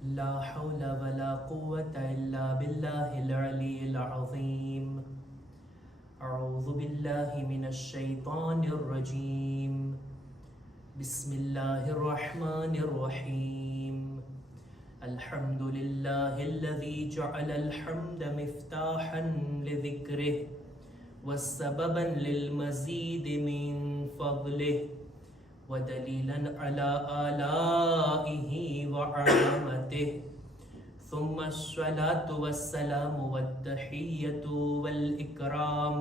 لا حول ولا قوة إلا بالله العلي العظيم. أعوذ بالله من الشيطان الرجيم. بسم الله الرحمن الرحيم. الحمد لله الذي جعل الحمد مفتاحا لذكره وسببا للمزيد من فضله ودليلا على آلائه وعظمته. ثم الصلاة والسلام والتحية والإكرام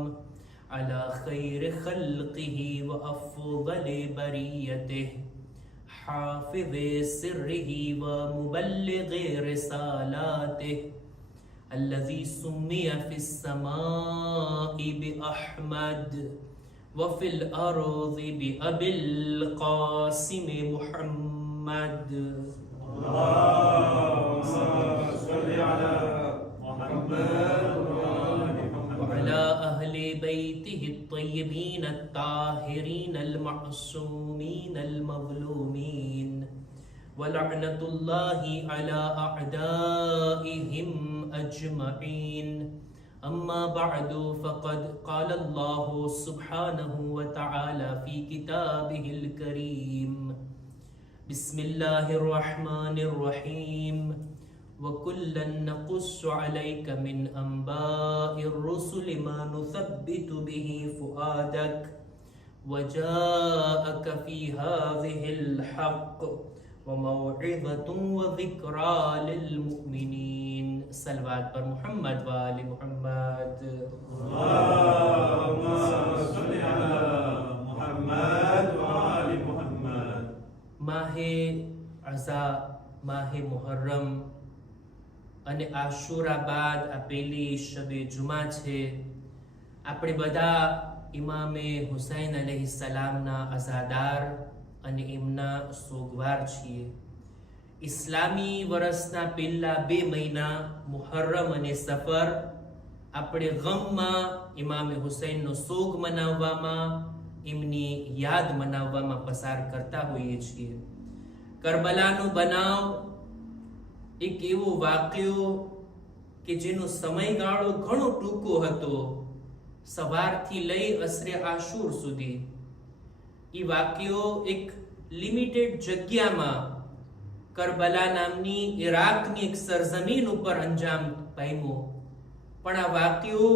على خير خلقه وأفضل بريته حافظ سره ومبلغ رسالاته الذي سمي في السماء بأحمد وفي الأرض بأبي القاسم محمد. اللهم صل على محمد وعلى أهل بيته الطيبين الطاهرين المعصومين المظلومين ولعنة الله على أعدائهم أجمعين. أما بعد فقد قال الله سبحانه وتعالى في كتابه الكريم: بسم الله الرحمن الرحيم. وكلا نقص عليك من أنباء الرسل ما نثبت به فؤادك وجاءك في هذه الحق وموعظة وذكرى للمؤمنين. सलवात पर मोहम्मद वाले मोहम्मद. اللهم صل على محمد وآل محمد. માહે અઝા, માહે મુહર્રમ અને આશુરા બાદ આ પહેલી શબે જુમા છે. આપણે બધા ઇમામે હુસૈન અલૈહિસ્સલામના અઝાદાર અને એમના સોગવાર છીએ. ઇસ્લામી વર્ષના પહેલા 2 મહિના મુહર્રમ અને સફર આપણે ગમમાં ઇમામે હુસૈનનો સોગ મનાવવામાં, એમની યાદ મનાવવામાં પસાર કરતા હોઈએ છીએ. કરબલાનો બનાવ એક એવો વાક્યો કે જેનો સમયગાળો ઘણો ટૂંકો હતો, સવારથી લઈ અસરે આશુર સુધી. એ વાક્યો એક લિમિટેડ જગ્યામાં કરબલા નામની ઈરાકની એક સરઝમીન ઉપર અંજામ પામ્યો. પણ આ વાક્યો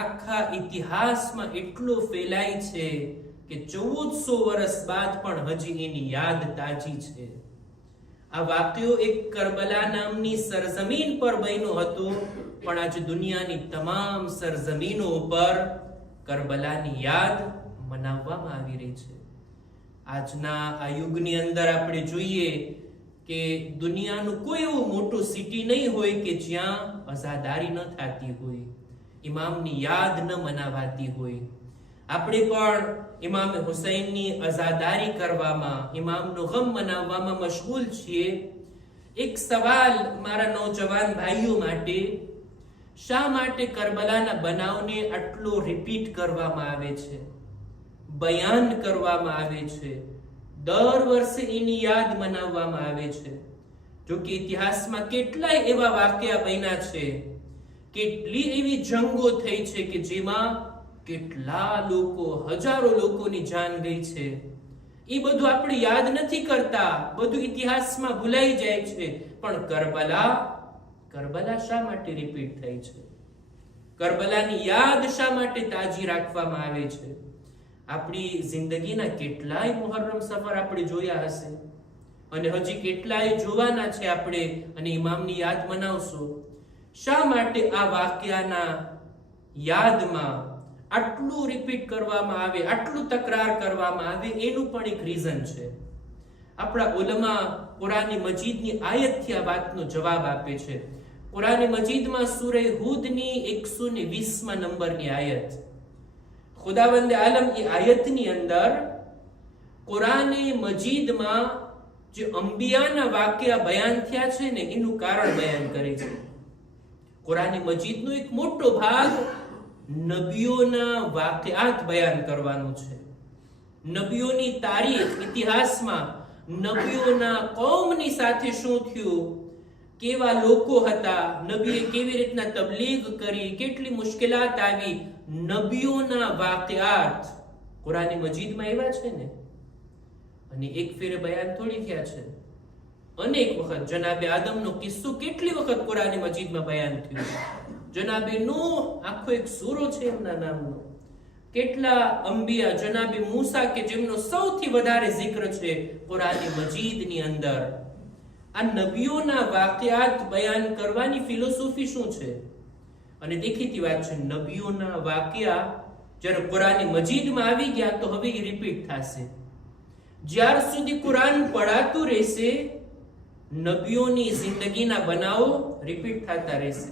આખા ઇતિહાસમાં એટલો ફેલાય છે કે 1400 વર્ષ બાદ પણ હજી એની યાદ તાજી છે. આ વાક્યો એક કરબલા નામની સરઝમીન પર બન્યો હતો, પણ આજે દુનિયાની તમામ સરઝમીનો ઉપર કરબલાની યાદ મનાવવામાં આવી રહી છે. આજના આ યુગની અંદર આપણે જોઈએ કે દુનિયાનું કોઈ એવું મોટું સિટી નહીં હોય કે જ્યાં અઝાદારી ન થતી હોય, ઇમામની યાદ ન મનાવાતી હોય. આપણે પણ ઇમામે હુસૈનની અઝાદારી કરવામાં, ઇમામનો ગમ મનાવવામાં મશગુલ છીએ. એક સવાલ મારા નૌજવાન ભાઈઓ માટે: શા માટે કરબલાના બનાવને આટલો રિપીટ કરવામાં આવે છે, બયાન કરવામાં આવે છે, દર વર્ષે એની યાદ મનાવવામાં આવે છે? જો કે ઇતિહાસમાં કેટલાય એવા વાક્યા બન્યા છે, કેટલી એવી જંગો થઈ છે કે જેમાં કેટલા લોકો, હજારો લોકોની જાન ગઈ છે. એ બધું આપણે યાદ નથી કરતા, બધું ઇતિહાસમાં ભૂલાઈ જાય છે. પણ કરબલા શા માટે રિપીટ થઈ છે? કરબલાની યાદ શા માટે તાજી રાખવામાં આવે છે? આપણી જિંદગીના કેટલાય મુહર્રમ સફર આપણે જોયા હશે અને હજી કેટલાય જોવાના છે આપણે, અને ઇમામની યાદ મનાવશો. શા માટે આ વાક્યાના યાદમાં આટલું રિપીટ કરવામાં આવે, આટલું તકરાર કરવામાં આવે? એનું પણ એક રીઝન છે. આપણા ઉલમા કુરાન મજીદની આયતથી આ વાતનો જવાબ આપે છે. કુરાન મજીદમાં સૂરે હૂદની 120 નંબરની આયત, ખુદાવંદ આલમ એ આયતની અંદર કુરાને મજીદમાં જે અંબિયાના વાક્યા બયાન થયા છે ને એનું કારણ બયાન કરે છે. કુરાન મજીદનો એક મોટો ભાગ નબીઓના વાકયાત બયાન કરવાનો છે. નબીઓની તારીખ, ઇતિહાસમાં નબીઓના કૌમની સાથે શું થયું, કેવા લોકો હતા, નબીએ કેવી રીતના તબલીગ કરી, કેટલી મુશ્કેલાત આવી, નબીઓના વાકયાત કુરાન મજીદમાં એવા છે ને, અને એક ફેરે બયાન થોડી થયા છે. અનેક વખત જનાબે આદમનો કિસ્સો કેટલી વખત કુરાન મજીદમાં બયાન થયો. જનાબે નૂહ આખો એક સૂરો છે એમના નામનો. કેટલા અંબિયા, જનાબે મૂસા કે જેમનો સૌથી વધારે zikr છે કુરાન મજીદની અંદર. આ નબીઓના વાકયાત બયાન કરવાની ફિલોસોફી શું છે? અને દેખીતી વાત છે, નબીઓના વાકયા જ્યારે કુરાન મજીદમાં આવી ગયા તો હવે એ રિપીટ થશે. જ્યાર સુધી કુરાન પઢાતું રહેશે, નબીઓની જિંદગીના બનાવો રિપીટ થતા રહેશે,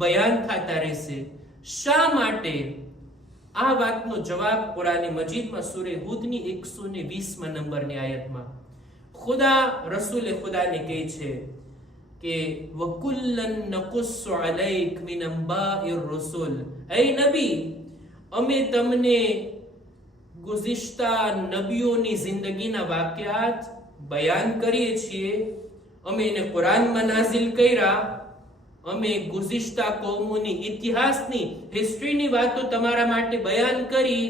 બયાન થતા રહેશે. શા માટે? આ વાતનો જવાબ કુરાન મજીદમાં સૂરે હૂદની 120 નંબરની આયતમાં ખુદા રસૂલે ખુદાને કહે છે કે વકુલ્લન નકુસ્સુ અલૈક મિન અંબાઇર રસૂલ, એ નબી, અમે તમને ગુઝિશ્તા નબીઓની જિંદગીના વાકયાત બયાન કરીએ છીએ. અમે એને કુરાનમાં નાઝિલ કર્યા. અમે ગુઝિશ્તા કૌમોની ઇતિહાસની, હિસ્ટ્રીની વાતો તમારા માટે બયાન કરી.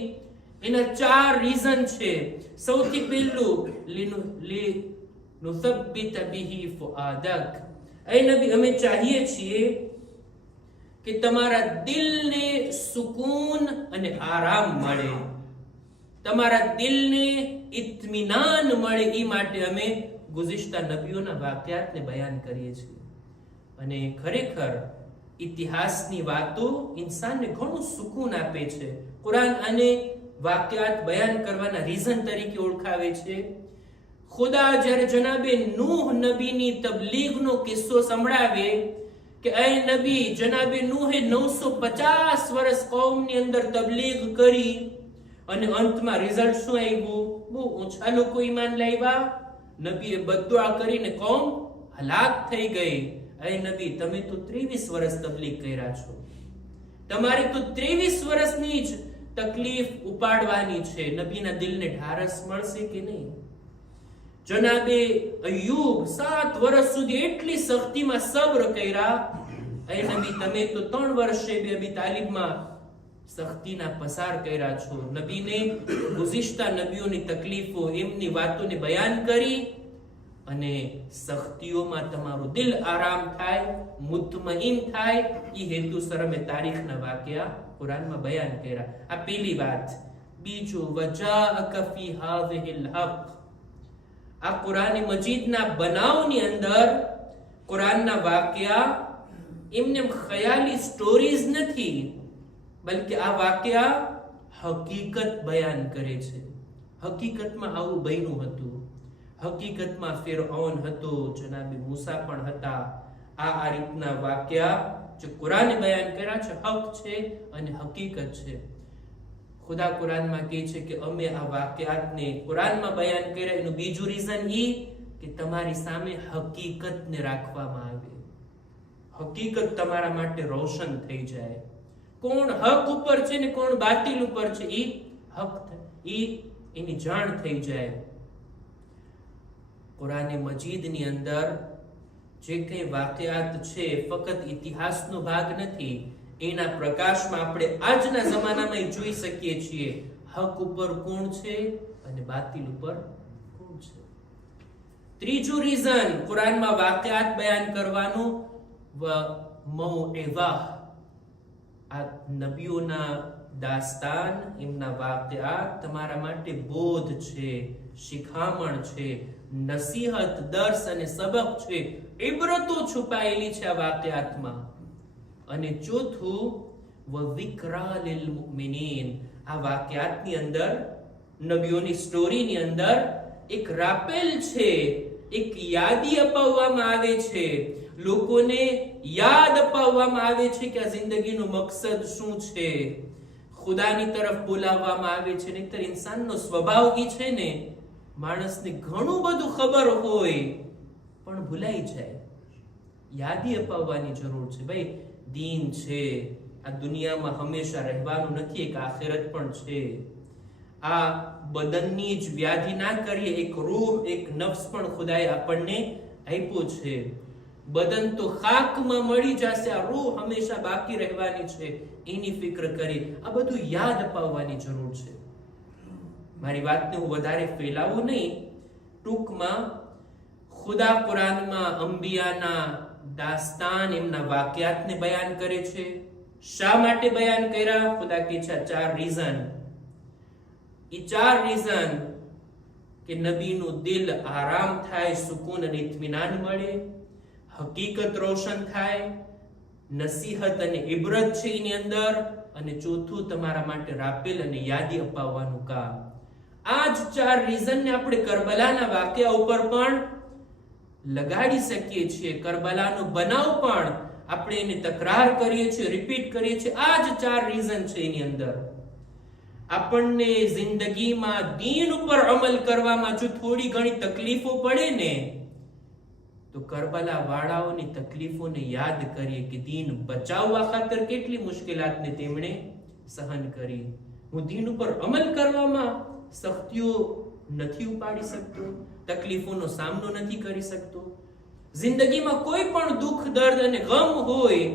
એના 4 રીઝન છે. સૌથી પહેલું, લિનુસબ્બિત બિહી ફુઆદક, એ નબી, અમે ચાહીએ છીએ કે તમારા દિલને સુકૂન અને આરામ મળે, તમારા દિલને ઇત્મીનાન મળે. એ માટે અમે ગુઝિશ્તા નબીઓના વાકયાતને બયાન કરીએ છીએ. અને ખરેખર ઇતિહાસની વાતો ઇન્સાનને ઘણું સુકૂન આપે છે. કુરાન આને વાકયાત બયાન કરવાના રીઝન તરીકે ઓળખાવે છે. ખુદા જ્યારે જનાબે નૂહ નબીની તબલીગનો કિસ્સો સંભળાવે કે એ નબી, જનાબે નૂહે 950 વર્ષ કૌમની અંદર તબલીગ કરી અને અંતમાં રિઝલ્ટ શું આવ્યું? બહુ ઓછા લોકો ઈમાન લાવ્યા. નબીએ બદદુઆ કરીને કૌમ હલાક થઈ ગઈ. એ નબી, તમે તો 23 વર્ષ તબલીગ કર્યા છો, તમારે તો 23 વર્ષની જ તકલીફ ઉપાડવાની છે. નબીના દિલને ઢારસ મળશે કે નહીં? જનાબે અય્યુબ 7 વર્ષ સુધી એટલી સખ્તીમાં સબ્ર કર્યા. એ નબી, તમે તો 3 વર્ષે અબી તાલિબમાં સખ્તીના પસાર કર્યા છો. નબીને ગુઝિશ્તા નબીઓની તકલીફો, એમની વાતોને બયાન કરી અને સખ્તીઓમાં તમારું દિલ આરામ થાય, મુતમઈન થાય, એ હેતુસર અમે તારીખના વાક્યા કુરાનમાં બયાન કર્યા. આ પહેલી વાત. બીજું, વજાઅક ફી હાઝિહિલ હક, આ કુરાન મજીદના બનાવની અંદર કુરાનના વાક્યા એમને ખ્યાલી સ્ટોરીઝ નથી, બલકે આ વાક્યા હકીકત બયાન કરે છે. હકીકતમાં આવું બન્યું હતું. હકીકતમાં ફિરഔન હતો, જનાબે મૂસા પણ હતા. આ રીતના વાક્યા જે કુરાને બયાન કર્યા છે, હક છે અને હકીકત છે. ખુદા કુરાનમાં કહે છે કે અમે આ વાક્યાતને કુરાનમાં બયાન કર્યા. એનું બીજું રીઝન એ કે તમારી સામે હકીકતને રાખવામાં આવે, હકીકત તમારા માટે રોશન થઈ જાય. કોણ હક ઉપર છે ને કોણ બાતિલ ઉપર છે, એ એની જાણ થઈ જાય. કુરાન મજીદની અંદર જે કંઈ વાકયાત છે ફક્ત ઇતિહાસનો ભાગ નથી. એના પ્રકાશમાં આપણે આજના જમાનામાં જોઈ શકીએ છીએ હક ઉપર કોણ છે અને બાતિલ ઉપર કોણ છે. ત્રીજું રીઝન કુરાનમાં વાકયાત બયાન કરવાનું, મૌઇઝા, આ નબીઓના દાસ્તાન, એમના વાકયાત તમારા માટે બોધ છે, શિખામણ છે, નસીહત, દર્સ અને સબક છે, ઇબરતો છુપાયેલી છે આ વાકયાતમાં. અને ચોથું, વઝિક્રા લિલ મુમિનીન, આ વાકયાતની અંદર, નબીઓની સ્ટોરીની અંદર એક રાપેલ છે, એક યાદી અપાવવામાં આવે છે, લોકોને યાદ અપાવવામાં આવે છે કે આ જિંદગીનો મકસદ શું છે, ખુદાની તરફ બોલાવવામાં આવે છે. નહીંતર ઇન્સાનનો સ્વભાવ ઈ છે ને, માણસને ઘણું બધું ખબર હોય પણ ભૂલાઈ જાય. યાદી અપાવવાની જરૂર છે. ભાઈ, દીન છે, આ દુનિયામાં હંમેશા રહેવાનું નથી, એક આખિરત પણ છે. આ બદનની જ વ્યાધિ ના કરીએ, એક રૂહ, એક નફ્સ પણ ખુદાએ આપણને આપ્યો છે. બદન તો ખાકમાં મળી જશે, આ રૂહ હંમેશા બાકી રહેવાની છે, એની ફિક્ર કરી. આ બધું યાદ અપાવવાની જરૂર છે. મારી વાતને હું વધારે ફેલાવું નહીં. ટૂંકમાં ખુદા કુરાનમાં અંબિયાના દાસ્તાન, એમના વાકયાતને બયાન કરે છે. શા માટે બયાન કર્યા? ખુદા કહે છે 4 રીઝન. એ 4 રીઝન કે નબીનું દિલ આરામ થાય, સુકૂન અને ઇત્મીનાન મળે, હકીકત રોશન થાય, નસીહત અને ઇબરત છે એની અંદર, અને ચોથું તમારા માટે રાપેલ અને યાદી અપાવવાનું કામ. આ જ 4 રીઝનને આપણે કરબલાના વાક્યા ઉપર પણ લગાડી શકીએ છીએ. કરબલાનો બનાવ પણ આપણે એને તકરાર કરીએ છીએ, રિપીટ કરીએ છીએ. આ જ 4 રીઝન છે એની અંદર. આપણને જિંદગીમાં દીન ઉપર અમલ કરવામાં જો થોડી ઘણી તકલીફો પડે ને, તો કરબલા વાળાઓની તકલીફોને યાદ કરીએ કે દીન બચાવવા ખાતર કેટલી મુશ્કેલાતને તેમણે સહન કરી. હું દીન ઉપર અમલ કરવામાં સખ્તીઓ નથી ઉપાડી શકતો, તકલીફોનો સામનો નથી કરી શકતો. જિંદગીમાં કોઈ પણ દુઃખ, દર્દ અને ગમ હોય,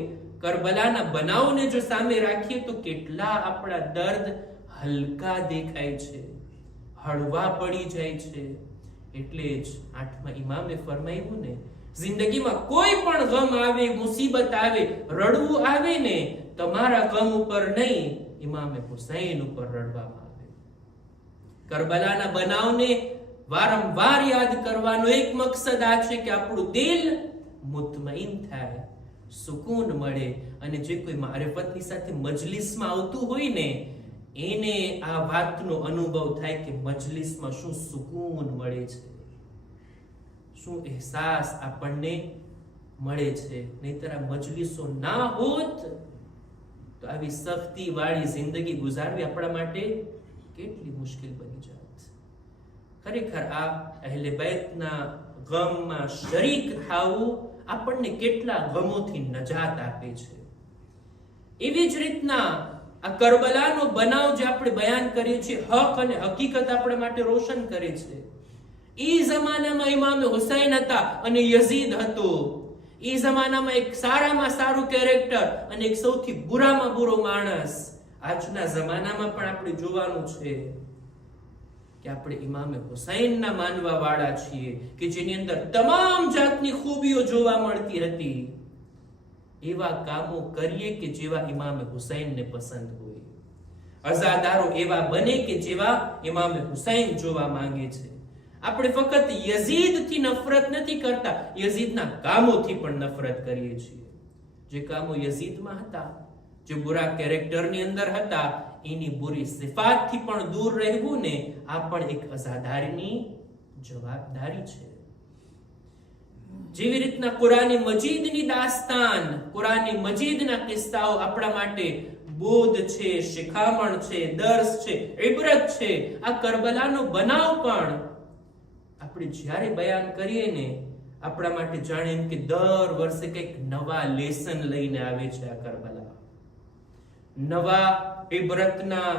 કરબલાના બનાવને જો સામે રાખીએ તો કેટલા આપણા દર્દ હલકા દેખાય છે, હળવા પડી જાય છે. એટલે જ 8મા ઇમામે ફરમાવ્યું ને, જિંદગીમાં કોઈ પણ ગમ આવે, મુસીબત આવે, રડવું આવે ને, તમારા ગમ ઉપર નહીં, ઇમામે હુસૈન ઉપર રડવામાં આવે. કરબલાના બનાવને વારંવાર યાદ કરવાનો એક મકસદ આ છે કે આપણું દિલ મુતમઈન થાય, સુકૂન મળે, અને જે કોઈ મારિફતની સાથે મજલિસમાં આવતું હોય ને, એને આ વાતનો અનુભવ થાય કે મજલિસમાં શું સુકૂન મળે છે, શું અહેસાસ આપણને મળે છે. નહીતર આ મજલિસો ના હોત તો આવી સખ્તી વાળી જિંદગી ગુજારવી આપણા માટે કેટલી મુશ્કેલ બની જાત. ખરેખર આ અહેલે બેતના ગમમાં શરીક થવું આપણને કેટલા ગમોથી નજાત આપે છે. એવી જ રીતના આ કરબલાનો બનાવ જે આપણે બયાન કરીએ છીએ, હક અને હકીકત આપણા માટે રોશન કરે છે. ઈ જમાનામાં ઇમામે હુસૈન હતા અને યઝીદ હતો. ઈ જમાનામાં એક સારામાં સારું કેરેક્ટર અને એક સૌથી બુરામાં બુરો માણસ. આજના જમાનામાં પણ આપણે જોવાનું છે કે આપણે ઇમામે હુસૈનના માનવા વાળા છીએ, કે જેની અંદર તમામ જાતની ખૂબીઓ જોવા મળતી હતી. એવા કામો કરીએ કે જેવા ઇમામે હુસૈનને પસંદ હોય. અઝાદારો એવા બને કે જેવા ઇમામે હુસૈન જોવા માંગે છે. આપણે ફક્ત યઝીદથી નફરત નથી કરતા, યઝીદના કામોથી પણ નફરત કરીએ છીએ. જે કામો યઝીદમાં હતા, જે બુરા કેરેક્ટરની અંદર હતા, એની બુરી સિફાતથી પણ દૂર રહેવું ને, આ પણ એક અઝાદારની જવાબદારી છે. જેવી રીતના કુરાને મજીદની દાસ્તાન, કુરાને મજીદના કિસ્સાઓ આપણા માટે બોધ છે, શિખામણ છે, દર્સ છે, ઇબરત છે. આ કરબલાનો બનાવ પણ આપણે જ્યારે બયાન કરીએ ને, આપણા માટે જાણે એમ કે દર વર્ષે કંઈક નવા લેસન લઈને આવે છે. આ કરબલા નવા ઇબરતના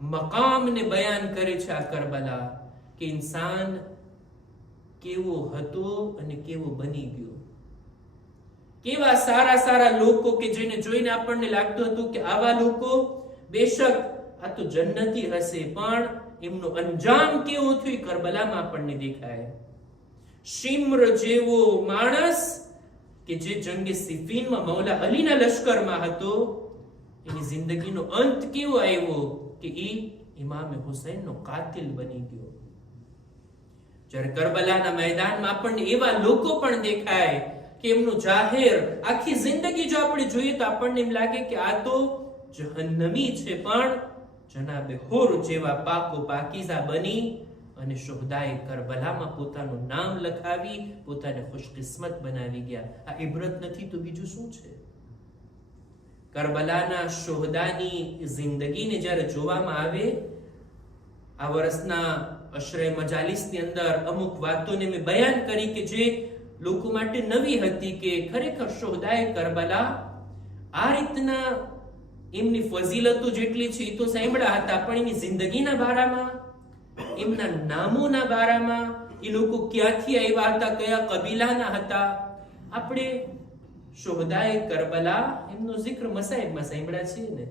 મકામને બયાન કરે છે. આ કરબલા કે ઇન્સાન કેવો હતો અને કેવો બની ગયો. કેવા સારા સારા લોકો કે જેને જોઈને આપણને લાગતું હતું કે આવા લોકો બેશક આ તો જન્નતી હશે, પણ એમનો અંજામ કેવો થયો કરબલામાં આપણને દેખાય. શિમ્ર જેવો માણસ કે જે જંગે સિફીનમાં મૌલા અલીના લશ્કરમાં હતો, એની જિંદગીનો અંત કેવો આવ્યો કે એ ઇમામે હુસૈનનો કાતિલ બની ગયો. જ્યારે કરબલાના મેદાનમાં આપણને એવા લોકો પણ દેખાય કે એમનું જાહેર આખી જિંદગી જો આપણે જોઈએ તો આપણને એમ લાગે કે આ તો જહન્નમી છે, પણ જનાબે હુર જેવા પાકો પાકીઝા બની અને શુહદાએ કરબલામાં પોતાનું નામ લખાવી, પોતાને ખુશકિસ્મત બનાવી ગયા. આ ઇબરત નથી તો બીજું શું છે? કરબલાના શુહદાની જિંદગીને જ્યારે જોવામાં આવે, આ વર્ષના અશરે મજાલિસની અંદર અમુક વાતોને મેં બયાન કરી કે જે લોકો માટે નવી હતી, કે ખરેખર શુહદાએ કરબલા આ રીતના એમની ફઝીલતો જેટલી છે એ તો સાંભળ્યા હતા, પણ એની જિંદગીના બારામાં, એમના નામોના બારામાં, એ લોકો ક્યાંથી આવ્યા હતા, કયા કબીલાના હતા, આપણે શોહદાએ કરબલા એમનો જિક્ર મસાઈબમાં સાંભળ્યા છીએ ને.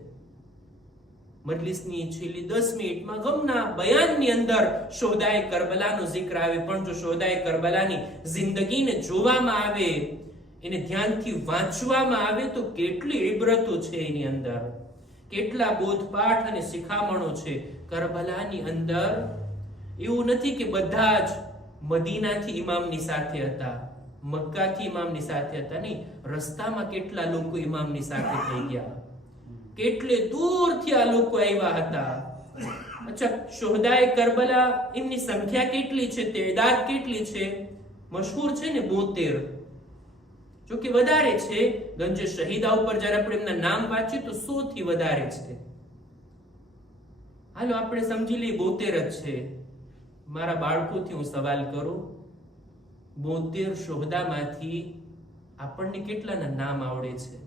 મજલિસની છેલ્લી 10 મિનિટમાં ગમના બયાનની અંદર શોહદાએ કરબલાનો જિક્ર આવે, પણ જો શોહદાએ કરબલાની જિંદગીને જોવામાં આવે, એને ધ્યાનથી વાંચવામાં આવે તો કેટલી ઇબરતો છે એની અંદર, કેટલા બોધપાઠ અને શિખામણો છે કરબલાની અંદર. એવું નથી કે બધા જ મદીનાથી ઇમામની સાથે હતા, મક્કાથી ઇમામની સાથે હતા, નહીં. રસ્તામાં કેટલા લોકો ઇમામની સાથે થઈ ગયા, કેટલે દૂરથી આ લોકો આવ્યા હતા. અચ્છા, શોહદાએ કરબલા એમની સંખ્યા કેટલી છે, તેદાદ કેટલી છે? મશહૂર છે ને 72, જો કે વધારે છે. ગંજે શહીદા ઉપર જ્યારે આપણે એમના નામ વાંચીએ તો 100 થી વધારે છે. હાલો આપણે સમજી લઈએ 72 જ છે. મારા બાળકોથી હું સવાલ કરું, 72 શોહદામાંથી આપણને કેટલાના નામ આવડે છે?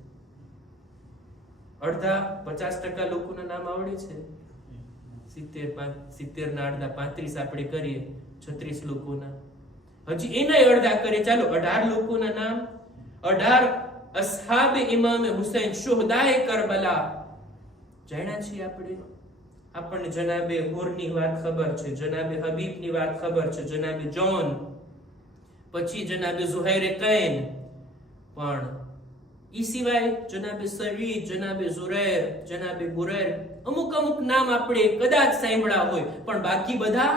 અડધા 50% લોકોના નામ આવડે છે. 70 ના અડધા 35 આપણે કરીએ, 36 લોકોના. હજી એના અડધા કરીએ, ચાલો 18 લોકોના નામ. 18 અસ્હાબે ઇમામે હુસૈન શોહદાએ કરબલા જાણ્યા છીએ આપણે. આપણને જનાબે હુરની વાત ખબર છે, જનાબે હબીબની વાત ખબર છે, જનાબે જોન, પછી જનાબે ઝુહૈરે કૈન, પણ ઈ સિવાય જનાબે સઈદ, જનાબે ઝુરૈર, જનાબે બુરૈર, અમુક નામ આપણે કદાચ સાંભળ્યા હોય, પણ બાકી બધા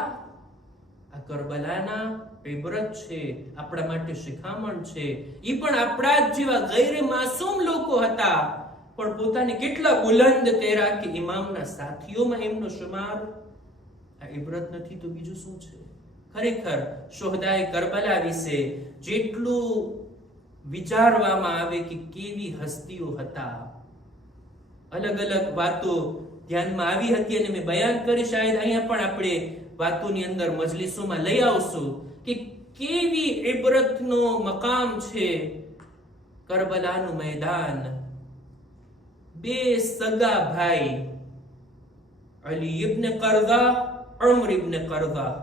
આ કરબલાના ઇબરત છે, આપણા માટે શિખામણ છે. ઈ પણ આપણા જ જેવા ગૈરે માસૂમ લોકો હતા, પણ પોતાને કેટલા બુલંદ કર્યા કે ઇમામના સાથીઓમાં એમનો શુમાર. આ ઇબરત નથી તો બીજું શું છે? ખરેખર શોહદાએ કરબલા વિશે જેટલું વિચારવામાં આવે કે કેવી હસ્તીઓ હતા, અલગ અલગ વાતો ધ્યાનમાં આવી હતી અને મેં બયાન કરી. શાયદ અહીંયા પણ આપણે વાતોની અંદર મજલિસોમાં લઈ આવશું કે કેવી ઇબરતનો મકામ છે કરબલાનું મેદાન. 2 સગા ભાઈ, અલી ઇબ્ન કરઝા, ઉમર ઇબ્ન કરઝા.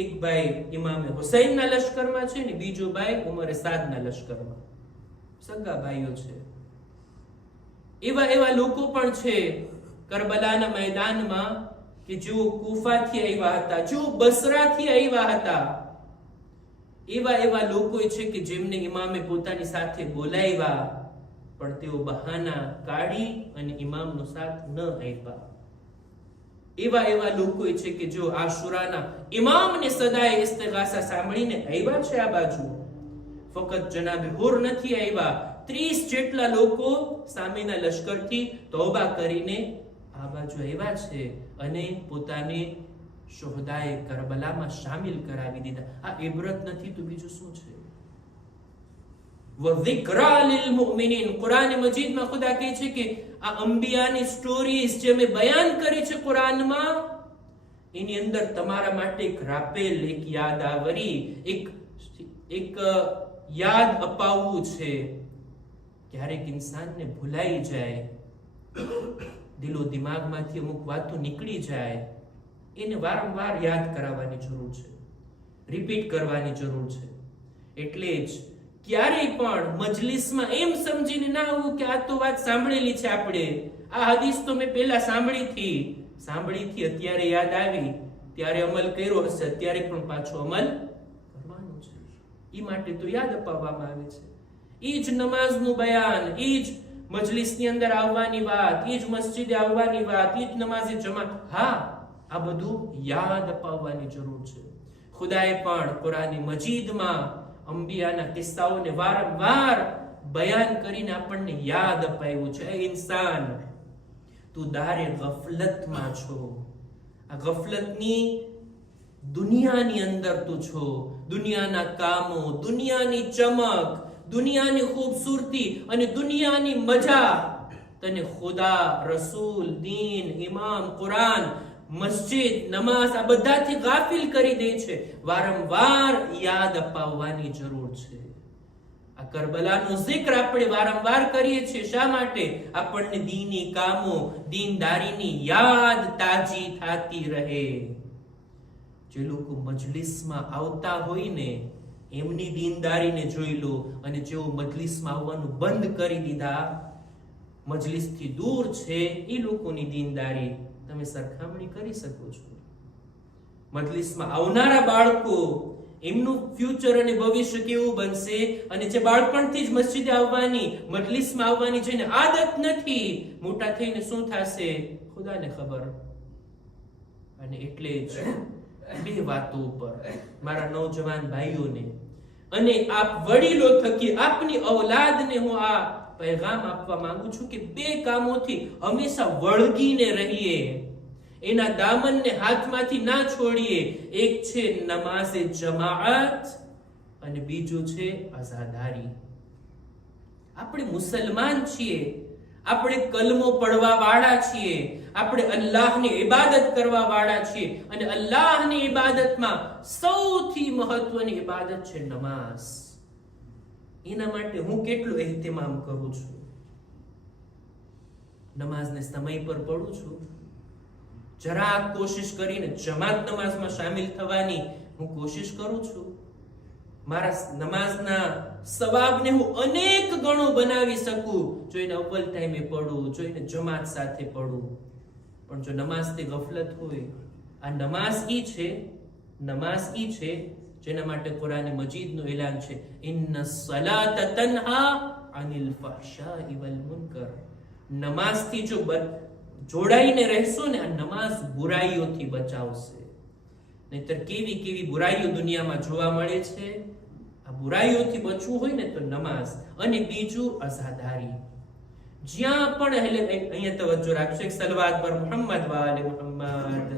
એક ભાઈ ઇમામે હુસૈનના લશ્કરમાં છે ને બીજો ભાઈ ઉમરે સાદના લશ્કરમાં. સગા ભાઈઓ છે. એવા લોકો પણ છે કરબલાના મેદાનમાં કે જેઓ કૂફાથી આવ્યા હતા, જેઓ બસરાથી આવ્યા હતા. એવા લોકો છે કે જેમને ઇમામે પોતાની સાથે બોલાવ્યા, પણ તેઓ બહાના કાઢી અને ઇમામનો સાથ ન આપ્યા. એવા લોકો છે કે જો આશુરાના ઇમામને સદાય ઇસ્તિગાસા સાંભળીને આવ્યા છે આ બાજુ. ફક્ત જનાબે હુર નથી આવ્યા, 30 જેટલા લોકો સામેના લશ્કરથી તૌબા કરીને આ બાજુ આવ્યા છે અને પોતાને શોહદાએ કરબલામાં શામિલ કરાવી દીધા. આ ઇબરત નથી તો બીજું શું છે? વઝિક્રા લિલ મુમિનીન. કુરાન મજીદમાં ખુદા કહે છે કે આ અંબિયાની સ્ટોરીઝ જે મેં બયાન કરી છે કુરાનમાં, એની અંદર તમારા માટે એક રાપેલ, એક યાદાવરી, એક યાદ અપાવવું છે. ક્યારેક ઇન્સાનને ભૂલાઈ જાય, દિલો દિમાગમાંથી અમુક વાતો નીકળી જાય, એને વારંવાર યાદ કરાવવાની જરૂર છે, રિપીટ કરવાની જરૂર છે. એટલે જ ક્યારેય પણ મજલિસમાં એમ સમજીને ના આવવું કે આ તો વાત સાંભળેલી છે આપણે, આ હદીસ તો મેં પહેલા સાંભળી અત્યારે યાદ આવી, ત્યારે અમલ કર્યો હશે, અત્યારે પણ પાછો અમલ કરવાનો છે. ઈ માટે તો યાદ અપાવવામાં આવે છે. ઈ જ નમાઝનું બયાન, ઈ જ મજલિસની અંદર આવવાની વાત, ઈ જ મસ્જિદે આવવાની વાત, ઈ જ નમાઝે જમાત. હા, આ બધું યાદ અપાવવાની જરૂર છે. ખુદાએ પણ કુરાન મજીદમાં અંબિયાના કિસ્સાઓને વારંવાર બયાન કરીને આપણને યાદ અપાવ્યું છે. એ ઇન્સાન, તું દારે ગફલતમાં છો, આ ગફલતની દુનિયાની અંદર તું છો. દુનિયાના કામો, દુનિયાની ચમક, દુનિયાની ખૂબસૂરતી અને દુનિયાની મજા તને ખુદા, રસૂલ, દીન, ઇમામ, કુરાન, મસ્જિદ, નમાઝ આ બધાથી ગાફિલ કરી દે છે. વારંવાર યાદ અપાવવાની જરૂર છે. આ કરબલાનો જિક્ર આપણે વારંવાર કરીએ છીએ. શા માટે? આપણને દીની કામો, દીનદારીની યાદ તાજી થતી રહે. જે લોકો મજલિસમાં આવતા હોય ને એમની દીનદારીને જોઈ લો, અને જેઓ મજલિસમાં આવવાનું બંધ કરી દીધા, મજલિસથી દૂર છે, એ લોકોની દીનદારી તમે સરખામણી કરી શકો છો. મજલિસમાં આવનારા બાળકો, એમનું ફ્યુચર અને ભવિષ્ય કેવું બનશે, અને જે બાળપણથી જ મસ્જિદે આવવાની, મજલિસમાં આવવાની જેને આદત નથી, મોટા થઈને શું થશે ખુદાને ખબર. અને એટલે જ બે વાતો ઉપર મારા નૌજવાન ભાઈઓને અને આપ વડીલો થકી આપની ઔલાદને હું આ પૈગામ આપવા માંગુ છું કે બે કામોથી હંમેશા વળગીને રહીએ, એના દામનને હાથમાંથી ના છોડીએ. એક છે નમાઝે જમાઅત અને બીજું છે અઝાદારી. આપણે મુસલમાન છીએ, આપણે કલમો પડવા વાળા છીએ, આપણે અલ્લાહની ઇબાદત કરવા વાળા છીએ, અને અલ્લાહની ઇબાદતમાં સૌથી મહત્વની ઇબાદત છે નમાઝ. એના માટે હું કેટલો એહતિમામ કરું છું. નમાઝને સમય પર પઢું છું, જરાક કોશિશ કરીને જમાત નમાઝમાં શામિલ થવાની હું કોશિશ કરું છું. મારા નમાઝના સવાબને હું અનેક ગણો બનાવી શકું જો એને અવ્વલ ટાઈમે પઢું, જો એને જમાત સાથે પઢું. પણ જો નમાઝથી ગફલત હોય, આ નમાઝ ઈ છે જેના માટે કુરાન મજીદનું એલાન છે, ઇન્ન સલાત તન્હા અનિલ ફહશાઈ વલ મુનકર. નમાઝથી જો જોડાઈને રહેશો ને, આ નમાઝ બુરાઈઓથી બચાવશે. નહીતર કેવી કેવી બુરાઈઓ દુનિયામાં જોવા મળે છે. આ બુરાઈઓથી બચવું હોય ને તો નમાઝ, અને બીજું અઝાદારી. જ્યાં પણ અહીંયા તવજ્જો રાખશો, એક સલવાત પર મુહમ્મદ વ આલે મુહમ્મદ,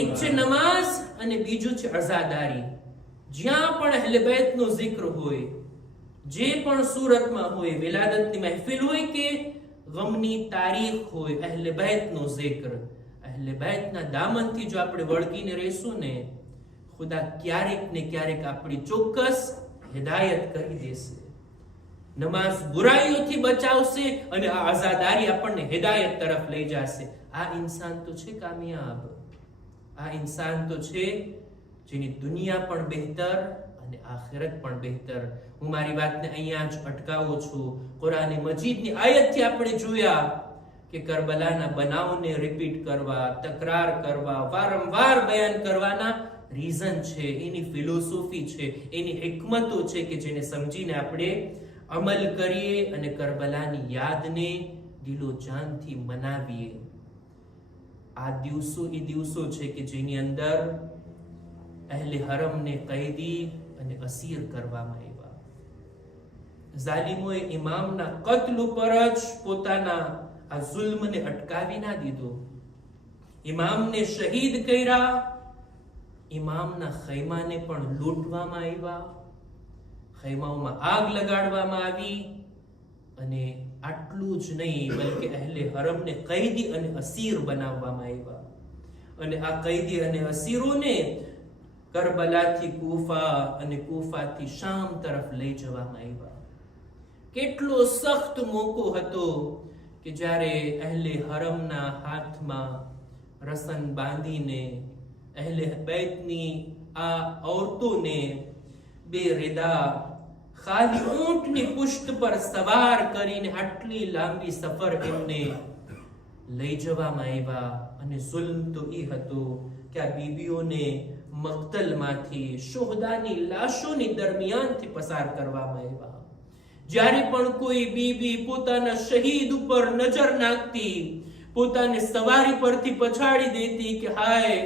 એક છે નમાઝ અને બીજું છે અઝાદારી. જ્યાં પણ અહલે બેતનો zikr હોય, જે પણ સુરતમાં હોય, વિલાદતની મહેફિલ હોય કે ગમની તારીખ હોય, અહલે બેતનો zikr, અહલે બેતના દામનથી જો આપણે વળગીને રહીશું ને, ખુદા ક્યારેક ને ક્યારેક આપણી ચોક્કસ હિદાયત કરી દેશે. નમાઝ બુરાઈઓથી બચાવશે અને આ આઝાદારી આપણને હિદાયત તરફ લઈ જશે. આ ઇન્સાન તો છે કામયાબ. આ ઇન્સાન તો છે જેની દુનિયા પણ બહેતર અને આખિરત પણ બહેતર. હું મારી વાતને અહીંયા જ અટકાવું છું. કુરાન મજીદની આયતથી આપણે જોયા કે કરબલાના બનાવને રિપીટ કરવા, તકરાર કરવા, વારંવાર બયાન કરવાના રીઝન છે, એની ફિલોસોફી છે, એની હિકમતો છે કે જેને સમજીને આપણે અમલ કરીએ અને કરબલાની યાદને દિલો જાનથી મનાવીએ. આ દિવસો એ દિવસો છે કે જેની અંદર અહેલે હરમને કૈદી અને અસીર કરવામાં આવ્યા. ઝાલિમોએ ઇમામના કત્લ ઉપર જ પોતાના આ જુલ્મને અટકાવી ના દીધો. ઇમામને શહીદ કર્યા, ઇમામના ખૈમાને પણ લૂંટવામાં આવ્યા, ખૈમાઓમાં આગ લગાડવામાં આવી, અને આટલું જ નહીં બલકે અહેલે હરમને કૈદી અને અસીર બનાવવામાં આવ્યા. અને આ કૈદી અને અસીરોને કરબલાથી કૂફા અને કૂફાથી શામ તરફ લઈ જવામાં આવ્યા. કેટલો સખ્ત મોકો હતો કે જ્યારે અહેલે હરમના હાથમાં રસન બાંધીને અહેલે બેતની આ ઔરતોને બે રેદા ખાલી ઊંટની પુષ્ટ પર સવાર કરીને આટલી લાંબી સફર એમને લઈ જવામાં આવ્યા. અને જુલ્મ તો એ હતો કે આ બીબીઓને મક્તલમાંથી, શુહદાની લાશોની દરમિયાનથી પસાર કરવામાં આવ્યા. જ્યારે પણ કોઈ બીબી પોતાના શહીદ ઉપર નજર નાખતી, પોતાને સવારી પરથી પછાડી દેતી કે હાય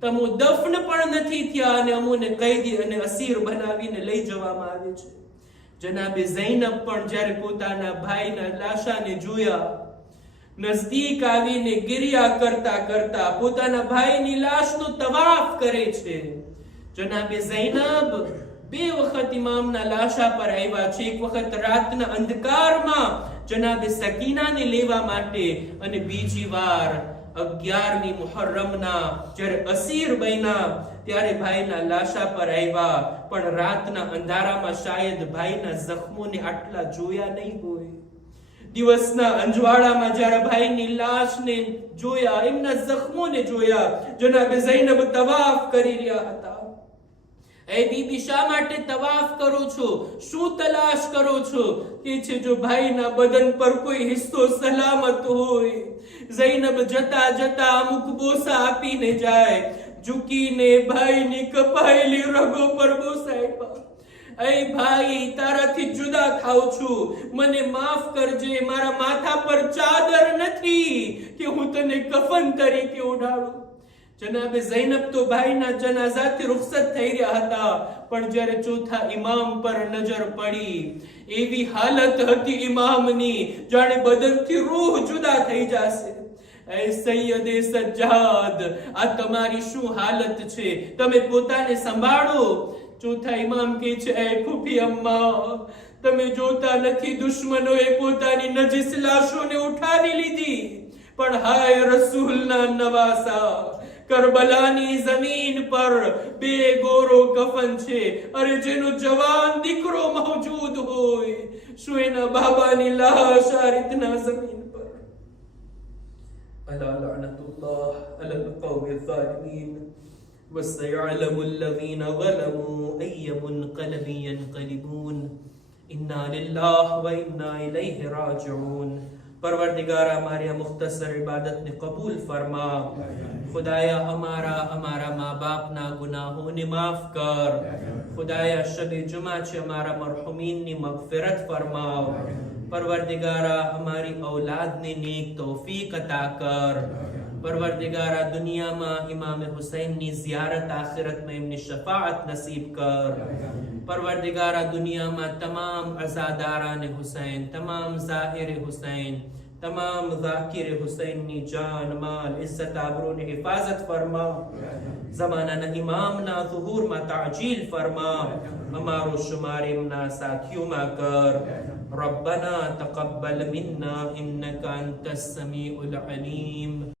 તમો દફન પણ નથી થયા અને અમોને કૈદી અને અસીર બનાવીને લઈ જવામાં આવે છે. જનાબે ઝૈનબ પણ જ્યારે પોતાના ભાઈના લાશાને જોયા, નજદીક આવીને ગિરિયા કરતા કરતા પોતાના ભાઈની લાશનો તવાફ કરે છે. જનાબે ઝૈનબ બે વખત ઇમામના લાશા પર આવ્યા છે. એક વખત રાતના અંધકારમાં જનાબે સકીનાને લેવા માટે, અને બીજી વાર 11મી મુહર્રમના જ્યારે અસીર બન્યા ત્યારે ભાઈના લાશા પર આવ્યા. પણ રાતના અંધારામાં શાયદ ભાઈના જખ્મોને આટલા જોયા નહીં હોય. દિવસના અંજવાળામાં જ્યારે ભાઈની લાશને જોયા, એમના જખ્મોને જોયા, જનાબે ઝૈનબ તવાફ કરી રહ્યા હતા. એ બીબી, શા માટે તવાફ કરો છો? શું તલાશ કરો છો? કે છે જો ભાઈના બદન પર કોઈ હિસ્સો સલામત હોય. ઝૈનબ જતા જતા અમુક બોસા આપીને જાય, ઝૂકીને ભાઈની કપાયેલી રગો પર બોસા આપ્યા. એ ભાઈ, તારાથી જુદા થાઉં છું, મને માફ કરજે. મારા માથા પર ચાદર નથી કે હું તને કફન તરીકે ઓઢાડું. જનાબે ઝૈનબ તો ભાઈના જનાઝાથી રૂખસત થઈ રહ્યા હતા, પણ જ્યારે ચોથા ઇમામ પર નજર પડી, એવી હાલત હતી ઇમામની જાણે બદનથી રૂહ જુદા થઈ જશે. એ સૈયદે સજ્જાદ, આ તમારી શું હાલત છે? તમે પોતાને સંભાળો. ચોથા ઇમામ કહે છે, એ ફૂફી અમ્મા, તમે જોતા નથી દુશ્મનોએ પોતાની નજીસ લાશોને ઉઠાવી લીધી, પણ હાય રસૂલના નવાસા, કરબલાની જમીન પર બે ગોરો કફન છે. અરે જેનો જવાન દીકરો મૌજૂદ હોય, શું એના બાબાની લાશ આ રીતના જમીન પર? અલા લઅનતુલ્લાહ અલલ કૌમિ ઝાલિમીન. وَسَيَعْلَمُ الَّذِينَ ظَلَمُوا أَيَّ مُنْقَلَبٍ يَنْقَلِبُونَ إِنَّا لِلَّهِ وَإِنَّا إِلَيْهِ راجعون. परवरदिगारा हमारी मुख्तसर इबादत ने कबूल फरमा. खुदाया हमारा माँ बाप ना गुनाहों ने माफ कर. खुदाया शबे जुमा छे हमारा मरहुमीन ने मगफिरत फरमाओ. परवरदिगारा हमारी औलाद ने नेक तौफीक अता कर. परवरदिगारा दुनिया में इमाम हुसैन ની ઝિયારત, આખિરત में એમની શફાअत નસીબ કર. परवरदिगारा दुनिया में तमाम अज़ादारान हुसैन, तमाम ज़ाहिर हुसैन, तमाम ज़ाकिर हुसैन ની जान माल इज्जत आबरू ने हिफाजत फरमा. ज़माना ना इमाम ना ज़ुहूर में ताजील फरमा. हमारो शुमार इमना साथियों में कर. रब्बना तक़ब्बल मिन्ना इन्नका अंतस समीउल अलीम.